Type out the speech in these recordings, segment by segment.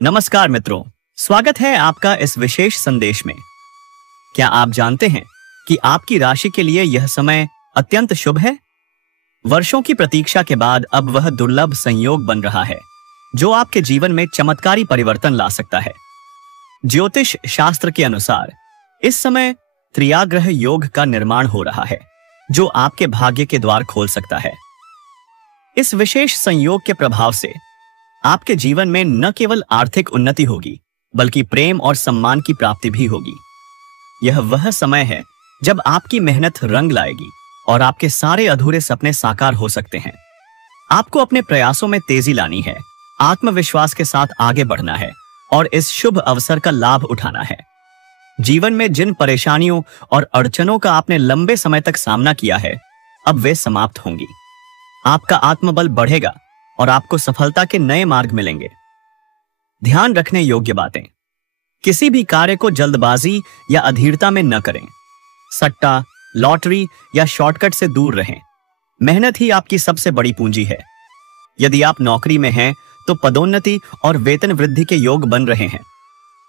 नमस्कार मित्रों, स्वागत है आपका इस विशेष संदेश में। क्या आप जानते हैं कि आपकी राशि के लिए यह समय अत्यंत शुभ है? वर्षों की प्रतीक्षा के बाद अब वह दुर्लभ संयोग बन रहा है जो आपके जीवन में चमत्कारी परिवर्तन ला सकता है। ज्योतिष शास्त्र के अनुसार इस समय त्रियाग्रह योग का निर्माण हो रहा है जो आपके भाग्य के द्वार खोल सकता है। इस विशेष संयोग के प्रभाव से आपके जीवन में न केवल आर्थिक उन्नति होगी बल्कि प्रेम और सम्मान की प्राप्ति भी होगी। यह वह समय है जब आपकी मेहनत रंग लाएगी और आपके सारे अधूरे सपने साकार हो सकते हैं। आपको अपने प्रयासों में तेजी लानी है, आत्मविश्वास के साथ आगे बढ़ना है और इस शुभ अवसर का लाभ उठाना है। जीवन में जिन परेशानियों और अड़चनों का आपने लंबे समय तक सामना किया है, अब वे समाप्त होंगी। आपका आत्मबल बढ़ेगा और आपको सफलता के नए मार्ग मिलेंगे। ध्यान रखने योग्य बातें। किसी भी कार्य को जल्दबाजी या अधीरता में न करें। सट्टा, लॉटरी या शॉर्टकट से दूर रहें। मेहनत ही आपकी सबसे बड़ी पूंजी है। यदि आप नौकरी में हैं तो पदोन्नति और वेतन वृद्धि के योग बन रहे हैं।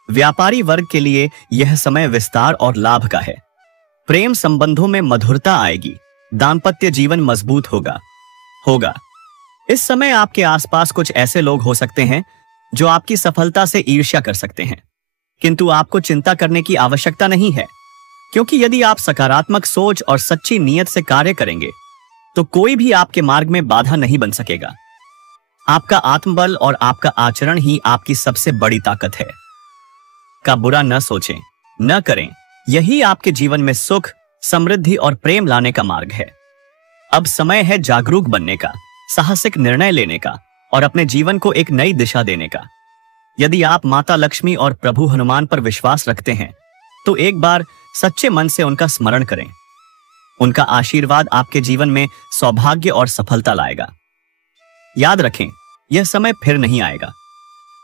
व्यापारी वर्ग के लिए यह समय विस्तार और लाभ का है। प्रेम संबंधों में मधुरता आएगी। दाम्पत्य जीवन मजबूत होगा। इस समय आपके आसपास कुछ ऐसे लोग हो सकते हैं जो आपकी सफलता से ईर्ष्या कर सकते हैं, किंतु आपको चिंता करने की आवश्यकता नहीं है, क्योंकि यदि आप सकारात्मक सोच और सच्ची नीयत से कार्य करेंगे तो कोई भी आपके मार्ग में बाधा नहीं बन सकेगा। आपका आत्मबल और आपका आचरण ही आपकी सबसे बड़ी ताकत है। का बुरा न सोचें, न करें। यही आपके जीवन में सुख, समृद्धि और प्रेम लाने का मार्ग है। अब समय है जागरूक बनने का, साहसिक निर्णय लेने का और अपने जीवन को एक नई दिशा देने का। यदि आप माता लक्ष्मी और प्रभु हनुमान पर विश्वास रखते हैं तो एक बार सच्चे मन से उनका स्मरण करें। उनका आशीर्वाद आपके जीवन में सौभाग्य और सफलता लाएगा। याद रखें, यह समय फिर नहीं आएगा।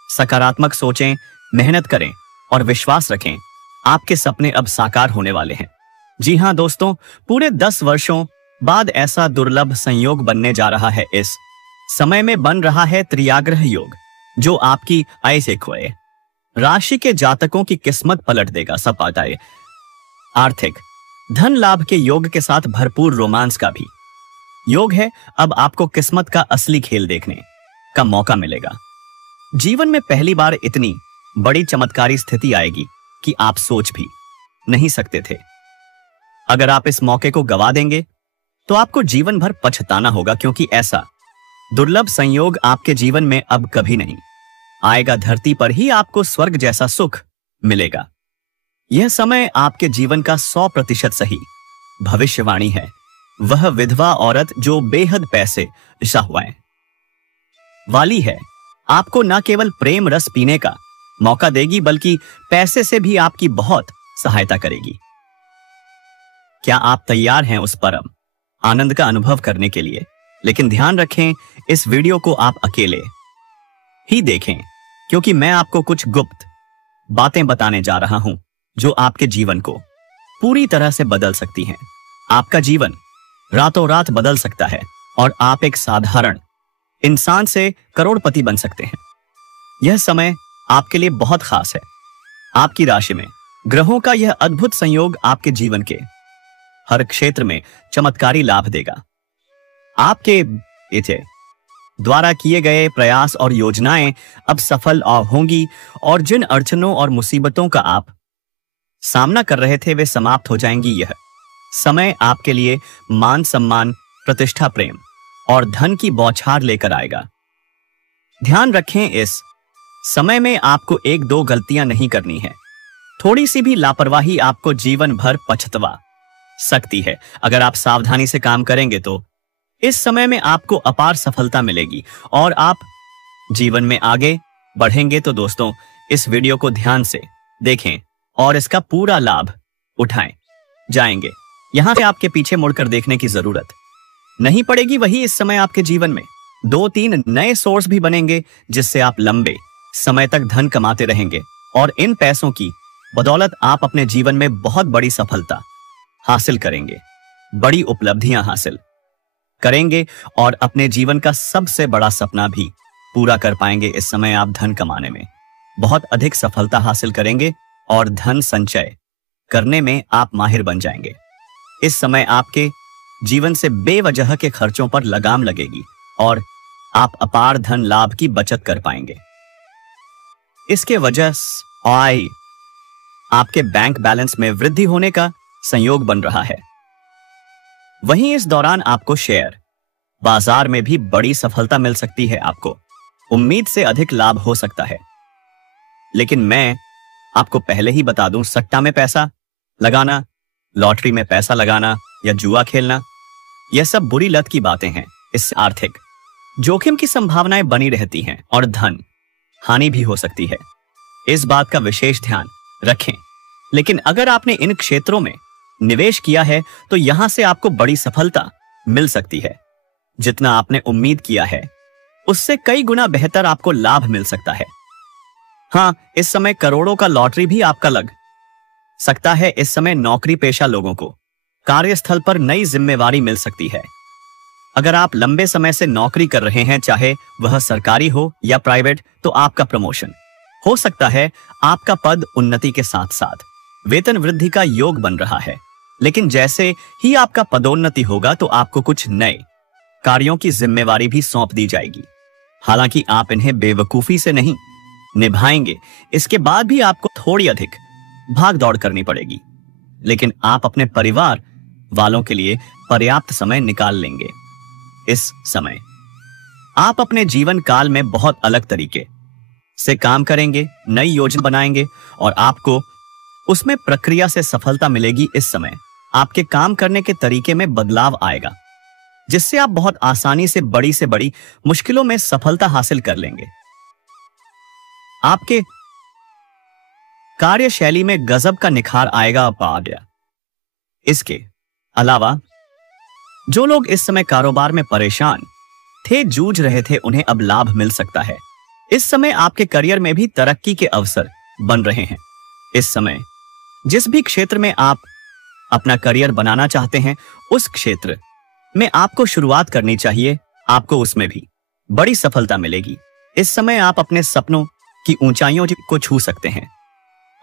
सकारात्मक सोचें, मेहनत करें और विश्वास रखें। आपके सपने अब साकार होने वाले हैं। जी हां दोस्तों, पूरे 10 वर्षों बाद ऐसा दुर्लभ संयोग बनने जा रहा है। इस समय में बन रहा है त्रियाग्रह योग जो आपकी आय से खोए राशि के जातकों की किस्मत पलट देगा। सब पाताए आर्थिक धन लाभ के योग के साथ भरपूर रोमांस का भी योग है। अब आपको किस्मत का असली खेल देखने का मौका मिलेगा। जीवन में पहली बार इतनी बड़ी चमत्कारी स्थिति आएगी कि आप सोच भी नहीं सकते थे। अगर आप इस मौके को गवा देंगे तो आपको जीवन भर पछताना होगा, क्योंकि ऐसा दुर्लभ संयोग आपके जीवन में अब कभी नहीं आएगा। धरती पर ही आपको स्वर्ग जैसा सुख मिलेगा। यह समय आपके जीवन का 100% सही भविष्यवाणी है। वह विधवा औरत जो बेहद पैसे शाहवाएं वाली है, आपको न केवल प्रेम रस पीने का मौका देगी बल्कि पैसे से भी आपकी बहुत सहायता करेगी। क्या आप तैयार हैं उस परम आनंद का अनुभव करने के लिए? लेकिन ध्यान रखें, इस वीडियो को आप अकेले ही देखें, क्योंकि मैं आपको कुछ गुप्त बातें बताने जा रहा हूं जो आपके जीवन को पूरी तरह से बदल सकती हैं। आपका जीवन रातों रात बदल सकता है और आप एक साधारण इंसान से करोड़पति बन सकते हैं। यह समय आपके लिए बहुत खास है। आपकी राशि में ग्रहों का यह अद्भुत संयोग आपके जीवन के हर क्षेत्र में चमत्कारी लाभ देगा। आपके द्वारा किए गए प्रयास और योजनाएं अब सफल होंगी और जिन अड़चनों और मुसीबतों का आप सामना कर रहे थे वे समाप्त हो जाएंगी। यह समय आपके लिए मान सम्मान, प्रतिष्ठा, प्रेम और धन की बौछार लेकर आएगा। ध्यान रखें, इस समय में आपको 1-2 गलतियां नहीं करनी है। थोड़ी सी भी लापरवाही आपको जीवन भर पछतवा सकती है। अगर आप सावधानी से काम करेंगे तो इस समय में आपको अपार सफलता मिलेगी और आप जीवन में आगे बढ़ेंगे। तो दोस्तों, इस वीडियो को ध्यान से देखें और इसका पूरा लाभ उठाएं जाएंगे। यहां से आपके पीछे मुड़कर देखने की जरूरत नहीं पड़ेगी। वही इस समय आपके जीवन में 2-3 नए सोर्स भी बनेंगे जिससे आप लंबे समय तक धन कमाते रहेंगे और इन पैसों की बदौलत आप अपने जीवन में बहुत बड़ी सफलता हासिल करेंगे, बड़ी उपलब्धियां हासिल करेंगे और अपने जीवन का सबसे बड़ा सपना भी पूरा कर पाएंगे। इस समय आप धन कमाने में बहुत अधिक सफलता हासिल करेंगे और धन संचय करने में आप माहिर बन जाएंगे। इस समय आपके जीवन से बेवजह के खर्चों पर लगाम लगेगी और आप अपार धन लाभ की बचत कर पाएंगे। इसके वजह से आपके बैंक बैलेंस में वृद्धि होने का संयोग बन रहा है। वहीं इस दौरान आपको शेयर बाजार में भी बड़ी सफलता मिल सकती है। आपको उम्मीद से अधिक लाभ हो सकता है। लेकिन मैं आपको पहले ही बता दूं, सट्टा में पैसा लगाना, लॉटरी में पैसा लगाना या जुआ खेलना, यह सब बुरी लत की बातें हैं। इससे आर्थिक जोखिम की संभावनाएं बनी रहती हैं और धन हानि भी हो सकती है। इस बात का विशेष ध्यान रखें। लेकिन अगर आपने इन क्षेत्रों में निवेश किया है तो यहां से आपको बड़ी सफलता मिल सकती है। जितना आपने उम्मीद किया है उससे कई गुना बेहतर आपको लाभ मिल सकता है। हाँ, इस समय करोड़ों का लॉटरी भी आपका लग सकता है। इस समय नौकरी पेशा लोगों को कार्यस्थल पर नई जिम्मेवारी मिल सकती है। अगर आप लंबे समय से नौकरी कर रहे हैं, चाहे वह सरकारी हो या प्राइवेट, तो आपका प्रमोशन हो सकता है। आपका पद उन्नति के साथ साथ वेतन वृद्धि का योग बन रहा है। लेकिन जैसे ही आपका पदोन्नति होगा तो आपको कुछ नए कार्यों की जिम्मेवारी भी सौंप दी जाएगी। हालांकि आप इन्हें बेवकूफी से नहीं निभाएंगे, इसके बाद भी आपको थोड़ी अधिक भाग दौड़ करनी पड़ेगी। लेकिन आप अपने परिवार वालों के लिए पर्याप्त समय निकाल लेंगे। इस समय आप अपने जीवन काल में बहुत अलग तरीके से काम करेंगे, नई योजना बनाएंगे और आपको उसमें प्रक्रिया से सफलता मिलेगी। इस समय आपके काम करने के तरीके में बदलाव आएगा, जिससे आप बहुत आसानी से बड़ी मुश्किलों में सफलता हासिल कर लेंगे। आपके कार्यशैली में गजब का निखार आएगा। इसके अलावा जो लोग इस समय कारोबार में परेशान थे, जूझ रहे थे, उन्हें अब लाभ मिल सकता है। इस समय आपके करियर में भी तरक्की के अवसर बन रहे हैं। इस समय जिस भी क्षेत्र में आप अपना करियर बनाना चाहते हैं, उस क्षेत्र में आपको शुरुआत करनी चाहिए। आपको उसमें भी बड़ी सफलता मिलेगी। इस समय आप अपने सपनों की ऊंचाइयों को छू सकते हैं।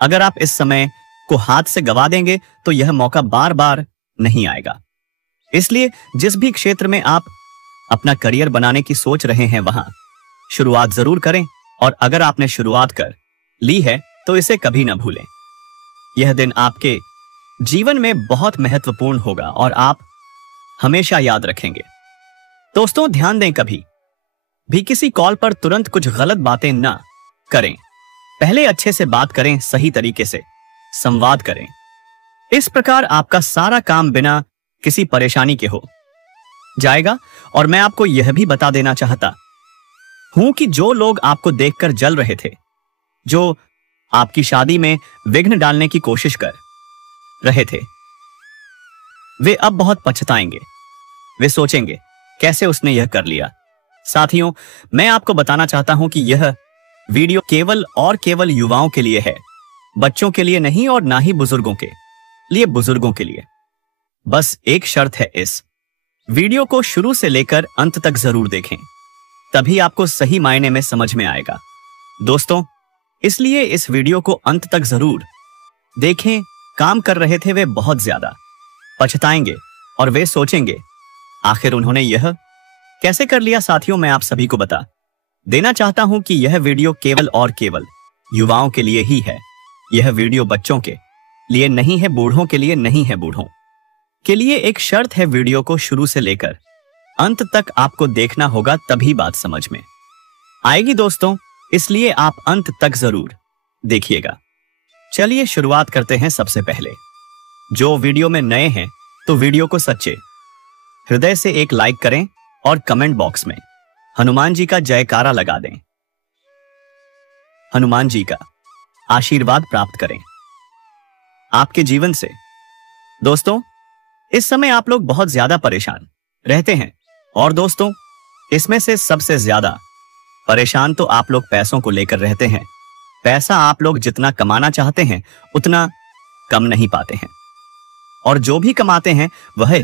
अगर आप इस समय को हाथ से गवा देंगे तो यह मौका बार बार नहीं आएगा। इसलिए जिस भी क्षेत्र में आप अपना करियर बनाने की सोच रहे हैं, वहां शुरुआत जरूर करें। और अगर आपने शुरुआत कर ली है तो इसे कभी ना भूलें। यह दिन आपके जीवन में बहुत महत्वपूर्ण होगा और आप हमेशा याद रखेंगे। दोस्तों, ध्यान दें, कभी भी किसी कॉल पर तुरंत कुछ गलत बातें ना करें। पहले अच्छे से बात करें, सही तरीके से संवाद करें। इस प्रकार आपका सारा काम बिना किसी परेशानी के हो जाएगा। और मैं आपको यह भी बता देना चाहता हूं कि जो लोग आपको देखकर जल रहे थे, जो आपकी शादी में विघ्न डालने की कोशिश कर रहे थे, वे अब बहुत पछताएंगे। वे सोचेंगे कैसे उसने यह कर लिया। साथियों, मैं आपको बताना चाहता हूं कि यह वीडियो केवल और केवल युवाओं के लिए है, बच्चों के लिए नहीं और ना ही बुजुर्गों के लिए। बुजुर्गों के लिए बस एक शर्त है, इस वीडियो को शुरू से लेकर अंत तक जरूर देखें, तभी आपको सही मायने में समझ में आएगा। दोस्तों, इसलिए इस वीडियो को अंत तक जरूर देखें। काम कर रहे थे वे बहुत ज्यादा पछताएंगे और वे सोचेंगे आखिर उन्होंने यह कैसे कर लिया। साथियों, मैं आप सभी को बता देना चाहता हूं कि यह वीडियो केवल और केवल युवाओं के लिए ही है। यह वीडियो बच्चों के लिए नहीं है, बूढ़ों के लिए नहीं है। बूढ़ों के लिए एक शर्त है, वीडियो को शुरू से लेकर अंत तक आपको देखना होगा, तभी बात समझ में आएगी। दोस्तों, इसलिए आप अंत तक जरूर देखिएगा। चलिए शुरुआत करते हैं। सबसे पहले जो वीडियो में नए हैं तो वीडियो को सच्चे हृदय से एक लाइक करें और कमेंट बॉक्स में हनुमान जी का जयकारा लगा दें। हनुमान जी का आशीर्वाद प्राप्त करें आपके जीवन से। दोस्तों, इस समय आप लोग बहुत ज्यादा परेशान रहते हैं और दोस्तों, इसमें से सबसे ज्यादा परेशान तो आप लोग पैसों को लेकर रहते हैं। पैसा आप लोग जितना कमाना चाहते हैं उतना कम नहीं पाते हैं और जो भी कमाते हैं वह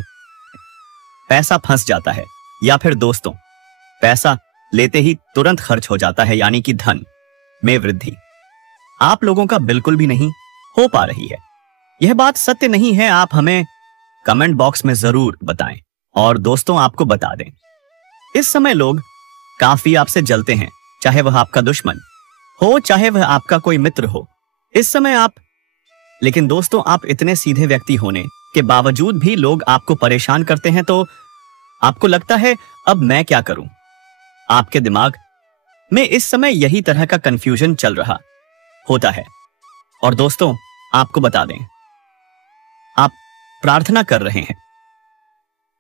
पैसा फंस जाता है, या फिर दोस्तों पैसा लेते ही तुरंत खर्च हो जाता है, यानी कि धन में वृद्धि आप लोगों का बिल्कुल भी नहीं हो पा रही है। यह बात सत्य नहीं है, आप हमें कमेंट बॉक्स में जरूर बताएं और दोस्तों आपको बता दें, इस समय लोग काफी आपसे जलते हैं, चाहे वह आपका दुश्मन हो चाहे वह आपका कोई मित्र हो। इस समय आप, लेकिन दोस्तों आप इतने सीधे व्यक्ति होने के बावजूद भी लोग आपको परेशान करते हैं, तो आपको लगता है अब मैं क्या करूं? आपके दिमाग में इस समय यही तरह का कंफ्यूजन चल रहा होता है। और दोस्तों आपको बता दें, आप प्रार्थना कर रहे हैं,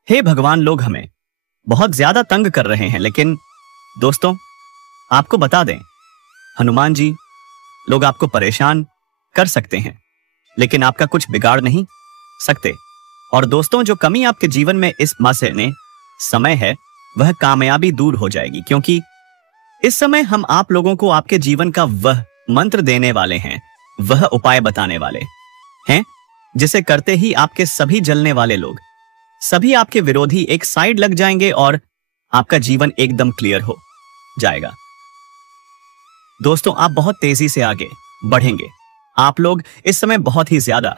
हे भगवान लोग हमें बहुत ज्यादा तंग कर रहे हैं। लेकिन दोस्तों आपको बता दें, हनुमान जी, लोग आपको परेशान कर सकते हैं लेकिन आपका कुछ बिगाड़ नहीं सकते। और दोस्तों जो कमी आपके जीवन में इस महीने समय है वह कामयाबी दूर हो जाएगी, क्योंकि इस समय हम आप लोगों को आपके जीवन का वह मंत्र देने वाले हैं, वह उपाय बताने वाले हैं जिसे करते ही आपके सभी जलने वाले लोग, सभी आपके विरोधी एक साइड लग जाएंगे और आपका जीवन एकदम क्लियर हो जाएगा। दोस्तों आप बहुत तेजी से आगे बढ़ेंगे। आप लोग इस समय बहुत ही ज्यादा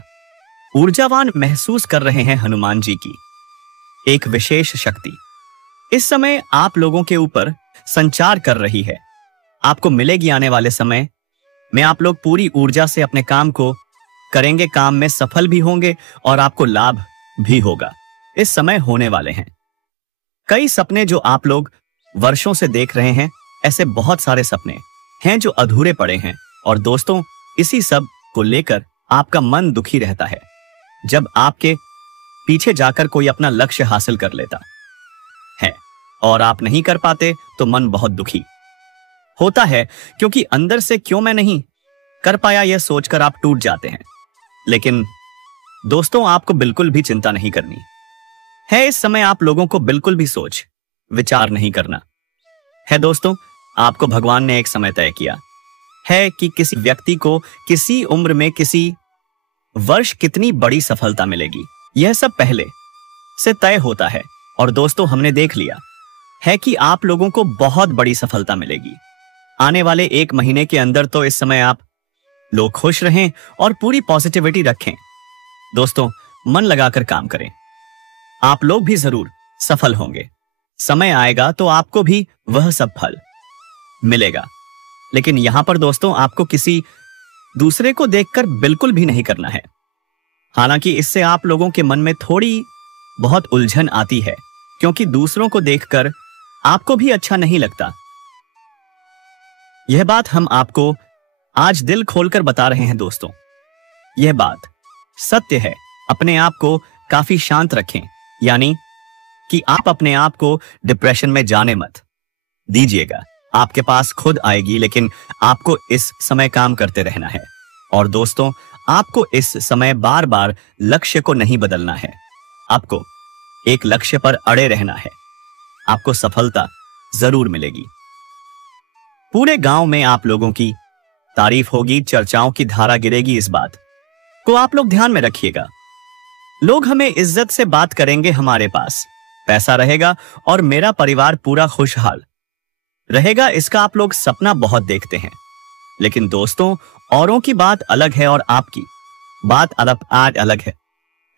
ऊर्जावान महसूस कर रहे हैं। हनुमान जी की एक विशेष शक्ति इस समय आप लोगों के ऊपर संचार कर रही है, आपको मिलेगी। आने वाले समय में आप लोग पूरी ऊर्जा से अपने काम को करेंगे, काम में सफल भी होंगे और आपको लाभ भी होगा। इस समय होने वाले हैं कई सपने जो आप लोग वर्षों से देख रहे हैं, ऐसे बहुत सारे सपने हैं जो अधूरे पड़े हैं। और दोस्तों इसी सब को लेकर आपका मन दुखी रहता है। जब आपके पीछे जाकर कोई अपना लक्ष्य हासिल कर लेता है और आप नहीं कर पाते तो मन बहुत दुखी होता है, क्योंकि अंदर से क्यों मैं नहीं कर पाया यह सोचकर आप टूट जाते हैं। लेकिन दोस्तों आपको बिल्कुल भी चिंता नहीं करनी है। इस समय आप लोगों को बिल्कुल भी सोच विचार नहीं करना है। दोस्तों आपको भगवान ने एक समय तय किया है कि किसी व्यक्ति को किसी उम्र में किसी वर्ष कितनी बड़ी सफलता मिलेगी, यह सब पहले से तय होता है। और दोस्तों हमने देख लिया है कि आप लोगों को बहुत बड़ी सफलता मिलेगी आने वाले 1 महीने के अंदर। तो इस समय आप लोग खुश रहें और पूरी पॉजिटिविटी रखें। दोस्तों मन लगाकर काम करें, आप लोग भी जरूर सफल होंगे। समय आएगा तो आपको भी वह सब फल मिलेगा। लेकिन यहां पर दोस्तों आपको किसी दूसरे को देखकर बिल्कुल भी नहीं करना है। हालांकि इससे आप लोगों के मन में थोड़ी बहुत उलझन आती है, क्योंकि दूसरों को देखकर आपको भी अच्छा नहीं लगता। यह बात हम आपको आज दिल खोलकर बता रहे हैं। दोस्तों यह बात सत्य है। अपने आप को काफी शांत रखें, यानी कि आप अपने आप को डिप्रेशन में जाने मत दीजिएगा। आपके पास खुद आएगी, लेकिन आपको इस समय काम करते रहना है। और दोस्तों आपको इस समय बार बार लक्ष्य को नहीं बदलना है, आपको एक लक्ष्य पर अड़े रहना है। आपको सफलता जरूर मिलेगी। पूरे गांव में आप लोगों की तारीफ होगी, चर्चाओं की धारा गिरेगी। इस बात को आप लोग ध्यान में रखिएगा। लोग हमें इज्जत से बात करेंगे, हमारे पास पैसा रहेगा और मेरा परिवार पूरा खुशहाल रहेगा। इसका आप लोग सपना बहुत देखते हैं। लेकिन दोस्तों औरों की बात अलग है और आपकी बात अलग है।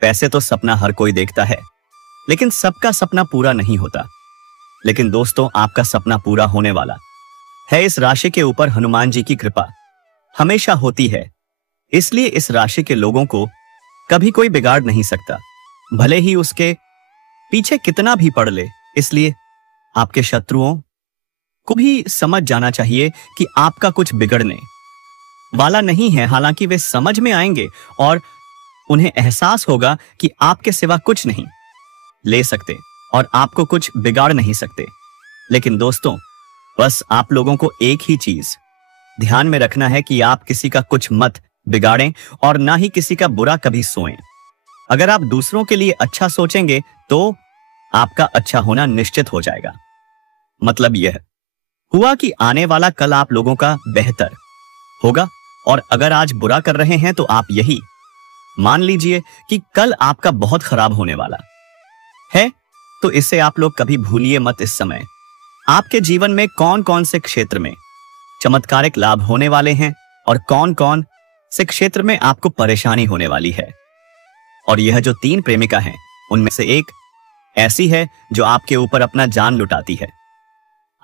पैसे तो सपना हर कोई देखता है, लेकिन सबका सपना पूरा नहीं होता। लेकिन दोस्तों आपका सपना पूरा होने वाला है। इस राशि के ऊपर हनुमान जी की कृपा हमेशा होती है, इसलिए इस राशि के लोगों को कभी कोई बिगाड़ नहीं सकता, भले ही उसके पीछे कितना भी पड़ ले। इसलिए आपके शत्रुओं को भी समझ जाना चाहिए कि आपका कुछ बिगड़ने वाला नहीं है। हालांकि वे समझ में आएंगे और उन्हें एहसास होगा कि आपके सिवा कुछ नहीं ले सकते और आपको कुछ बिगाड़ नहीं सकते। लेकिन दोस्तों बस आप लोगों को एक ही चीज ध्यान में रखना है कि आप किसी का कुछ मत बिगाड़ें और ना ही किसी का बुरा कभी सोएं। अगर आप दूसरों के लिए अच्छा सोचेंगे तो आपका अच्छा होना निश्चित हो जाएगा। मतलब यह हुआ कि आने वाला कल आप लोगों का बेहतर होगा। और अगर आज बुरा कर रहे हैं तो आप यही मान लीजिए कि कल आपका बहुत खराब होने वाला है। तो इसे आप लोग कभी भूलिए मत। इस समय आपके जीवन में कौन कौन से क्षेत्र में चमत्कारिक लाभ होने वाले हैं और कौन कौन से क्षेत्र में आपको परेशानी होने वाली है। और यह जो 3 प्रेमिका हैं, उनमें से एक ऐसी है जो आपके ऊपर अपना जान लुटाती है,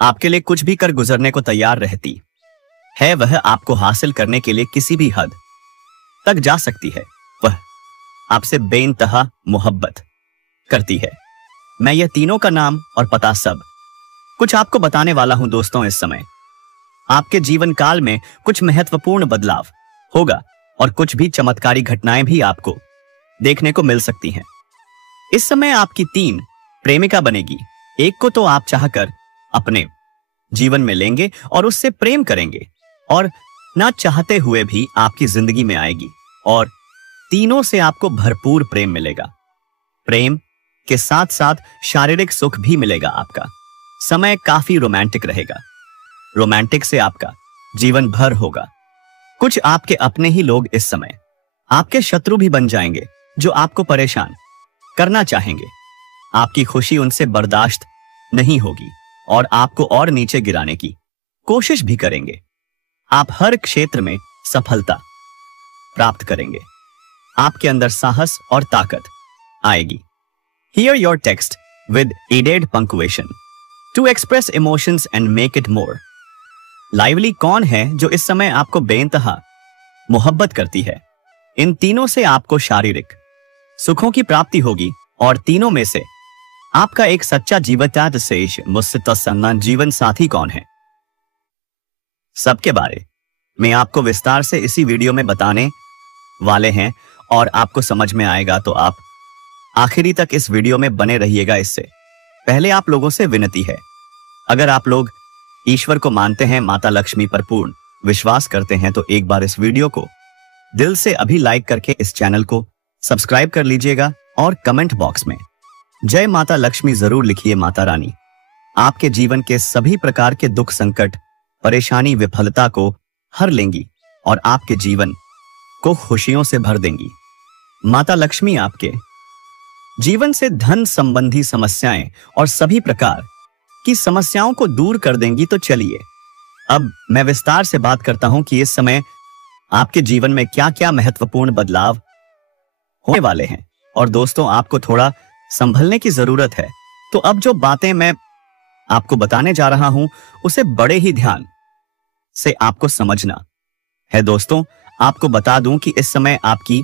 आपके लिए कुछ भी कर गुजरने को तैयार रहती है। वह आपको हासिल करने के लिए किसी भी हद तक जा सकती है। वह आपसे बेइंतहा मोहब्बत करती है। मैं यह तीनों का नाम और पता सब कुछ आपको बताने वाला हूं दोस्तों। इस समय आपके जीवन काल में कुछ महत्वपूर्ण बदलाव होगा और कुछ भी चमत्कारी घटनाएं भी आपको देखने को मिल सकती हैं। इस समय आपकी 3 प्रेमिका बनेगी। एक को तो आप चाहकर अपने जीवन में लेंगे और उससे प्रेम करेंगे, और ना चाहते हुए भी आपकी जिंदगी में आएगी, और तीनों से आपको भरपूर प्रेम मिलेगा। प्रेम के साथ साथ शारीरिक सुख भी मिलेगा। आपका समय काफी रोमांटिक रहेगा। रोमांटिक से आपका जीवन भर होगा। कुछ आपके अपने ही लोग इस समय आपके शत्रु भी बन जाएंगे, जो आपको परेशान करना चाहेंगे। आपकी खुशी उनसे बर्दाश्त नहीं होगी और आपको और नीचे गिराने की कोशिश भी करेंगे। आप हर क्षेत्र में सफलता प्राप्त करेंगे। आपके अंदर साहस और ताकत आएगी। Hear your text with aided punctuation to express emotions and make it more lively। कौन है जो इस समय आपको बेइंतहा मोहब्बत करती है? इन तीनों से आपको शारीरिक सुखों की प्राप्ति होगी, और तीनों में से आपका एक सच्चा जीवत्यादशेष मुस्तसन्ना जीवन साथी कौन है? सबके बारे में आपको विस्तार से इसी वीडियो में बताने वाले हैं, और आपको समझ में आएगा तो आप आखिरी तक इस वीडियो में बने रहिएगा। इससे पहले आप लोगों से विनती है, अगर आप लोग ईश्वर को मानते हैं, माता लक्ष्मी पर पूर्ण विश्वास करते हैं, तो एक बार इस वीडियो को दिल से अभी लाइक करके इस चैनल को सब्सक्राइब कर लीजिएगा, और कमेंट बॉक्स में जय माता लक्ष्मी जरूर लिखिए। माता रानी आपके जीवन के सभी प्रकार के दुख, संकट, परेशानी, विफलता को हर लेंगी और आपके जीवन को खुशियों से भर देंगी। माता लक्ष्मी आपके जीवन से धन संबंधी समस्याएं और सभी प्रकार की समस्याओं को दूर कर देंगी। तो चलिए अब मैं विस्तार से बात करता हूं कि इस समय आपके जीवन में क्या क्या महत्वपूर्ण बदलाव होने वाले हैं। और दोस्तों, आपको थोड़ा संभलने की जरूरत है। तो अब जो बातें मैं आपको बताने जा रहा हूं, उसे बड़े ही ध्यान से आपको समझना है। दोस्तों, आपको बता दूं कि इस समय आपकी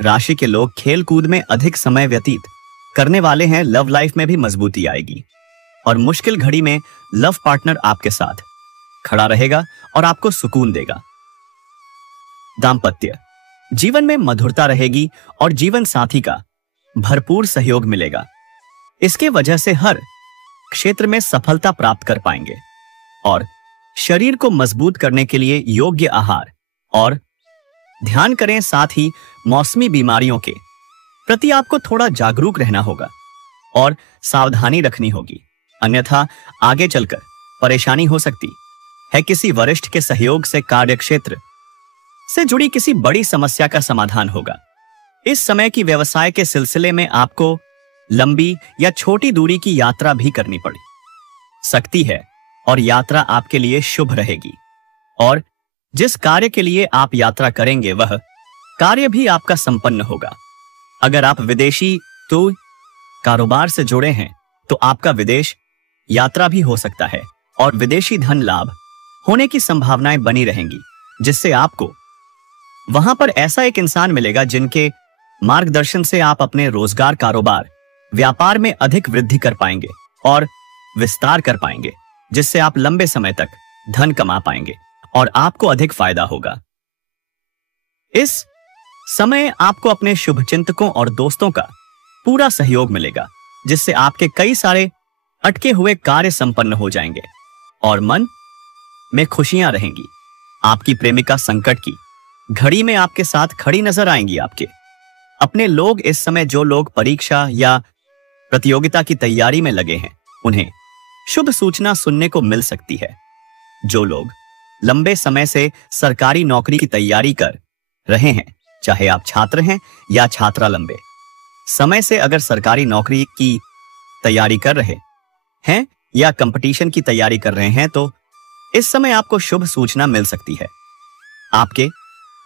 राशि के लोग खेल कूद में अधिक समय व्यतीत करने वाले हैं। लव लाइफ में भी मजबूती आएगी, और मुश्किल घड़ी में लव पार्टनर आपके साथ खड़ा रहेगा और आपको सुकून देगा। दाम्पत्य जीवन में मधुरता रहेगी और जीवन साथी का भरपूर सहयोग मिलेगा। इसके वजह से हर क्षेत्र में सफलता प्राप्त कर पाएंगे, और शरीर को मजबूत करने के लिए योग्य आहार और ध्यान करें। साथ ही मौसमी बीमारियों के प्रति आपको थोड़ा जागरूक रहना होगा और सावधानी रखनी होगी, अन्यथा आगे चलकर परेशानी हो सकती है। किसी वरिष्ठ के सहयोग से कार्यक्षेत्र से जुड़ी किसी बड़ी समस्या का समाधान होगा। इस समय की व्यवसाय के सिलसिले में आपको लंबी या छोटी दूरी की यात्रा भी करनी पड़ सकती है, और यात्रा आपके लिए शुभ रहेगी। और जिस कार्य के लिए आप यात्रा करेंगे, वह कार्य भी आपका संपन्न होगा। अगर आप विदेशी तो कारोबार से जुड़े हैं, तो आपका विदेश यात्रा भी हो सकता है, और विदेशी धन लाभ होने की संभावनाएं बनी रहेंगी, जिससे आपको वहां पर ऐसा एक इंसान मिलेगा जिनके मार्गदर्शन से आप अपने रोजगार, कारोबार, व्यापार में अधिक वृद्धि कर पाएंगे और विस्तार कर पाएंगे, जिससे आप लंबे समय तक धन कमा पाएंगे और आपको अधिक फायदा होगा। इस समय आपको अपने शुभचिंतकों और दोस्तों का पूरा सहयोग मिलेगा, जिससे आपके कई सारे अटके हुए कार्य संपन्न हो जाएंगे और मन में खुशियां रहेंगी। आपकी प्रेमिका संकट की घड़ी में आपके साथ खड़ी नजर आएंगी। आपके अपने लोग इस समय, जो लोग परीक्षा या प्रतियोगिता की तैयारी में लगे हैं, उन्हें शुभ सूचना सुनने को मिल सकती है। जो लोग लंबे समय से सरकारी नौकरी की तैयारी कर रहे हैं, चाहे आप छात्र हैं या छात्रा, लंबे समय से अगर सरकारी नौकरी की तैयारी कर रहे हैं या कंपटीशन की तैयारी कर रहे हैं, तो इस समय आपको शुभ सूचना मिल सकती है। आपके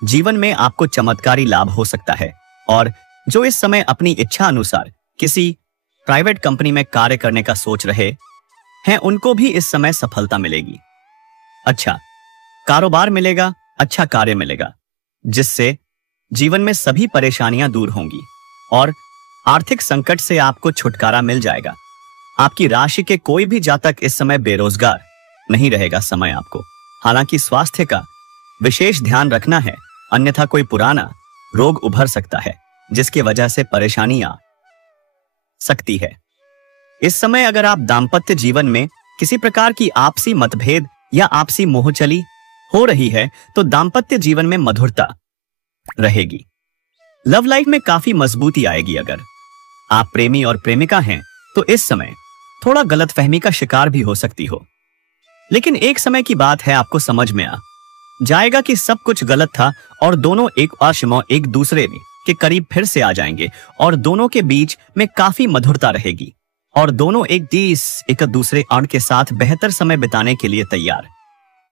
जीवन में आपको चमत्कारी लाभ हो सकता है और जो इस समय अपनी इच्छा अनुसार किसी प्राइवेट कंपनी में कार्य करने का सोच रहे हैं उनको भी इस समय सफलता मिलेगी। अच्छा कारोबार मिलेगा, अच्छा कार्य मिलेगा जिससे जीवन में सभी परेशानियां दूर होंगी और आर्थिक संकट से आपको छुटकारा मिल जाएगा। आपकी राशि के कोई भी जातक इस समय बेरोजगार नहीं रहेगा समय आपको। हालांकि स्वास्थ्य का विशेष ध्यान रखना है, अन्यथा कोई पुराना रोग उभर सकता है जिसकी वजह से परेशानी आ सकती है। इस समय अगर आप दाम्पत्य जीवन में किसी प्रकार की आपसी मतभेद या आपसी मोहचली हो रही है तो दाम्पत्य जीवन में मधुरता रहेगी। लव लाइफ में काफी मजबूती आएगी। अगर आप प्रेमी और प्रेमिका हैं तो इस समय थोड़ा गलतफहमी का शिकार भी हो सकती हो, लेकिन एक समय की बात है आपको समझ में आ जाएगा कि सब कुछ गलत था और दोनों एक दूसरे के करीब फिर से आ जाएंगे और दोनों के बीच में काफी मधुरता रहेगी और दोनों एक दूसरे के साथ बेहतर समय बिताने के लिए तैयार